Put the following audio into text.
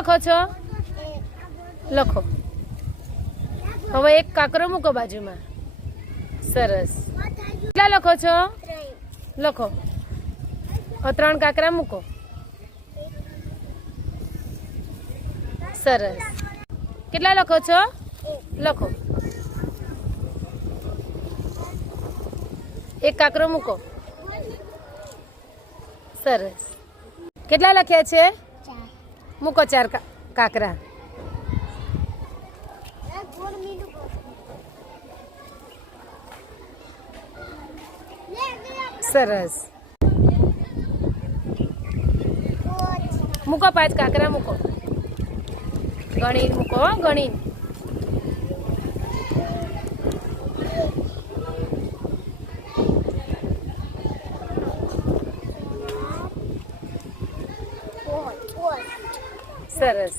લખો છો? લખો. હવે એક કાકરો મૂકો બાજુમાં. સરસ. કેટલા લખો છો? લખો. હવે 3 કાકરા મૂકો. સરસ. કેટલા લખો છો? લખો. એક કાકરો મૂકો. સરસ. કેટલા લખ્યા છે? મૂકો 4 કાકરા. સરસ. મૂકો 5 કાકરા મૂકો. ગણીને મૂકો, ગણીને. સરસ.